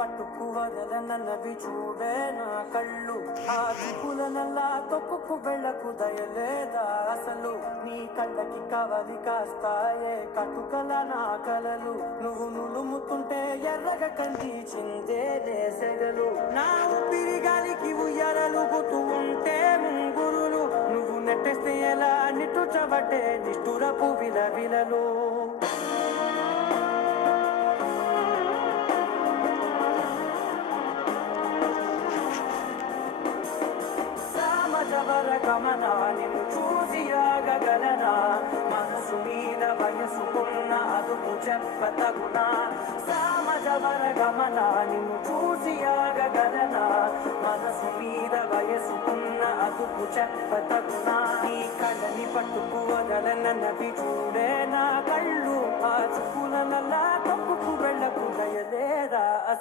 పట్టుకు వదలనన్నవి చూడే నా కళ్ళు. ఆ చూపులనల్లా తొక్కుకు వెళ్ళకు దయలేదా అసలు. నీ కళ్ళకి కవలి కాస్తాయే కటుకల నా కలలు. నువ్వు నులుముతుంటే ఎర్రగ కంది చిందేలే సెగలు. నా ఊపిరి గాలికి ఉయ్యాలలుగుతూ ఉంటే ముంగురులు. నువ్వు నెట్టేస్తే ఎలా నిట్టుచబట్టే నిష్ఠురపు విలవిలలు. సమాజవర గమన నిన్ను చూసి ఆగగలనా. మనసు మీద వయసుకున్న అదుపు చెప్పతగునా. సమాజవర గమన నిన్ను చూసి ఆగగలనా. మనసు మీద వయసుకున్న అదుపు చెప్పతగునా. నీ కళ్ళని పట్టుకు వదలనన్నవి చూడే నా కళ్ళు. ఆ చూపులనల్లా తప్పుకు వెళ్ళకు దయలేదా.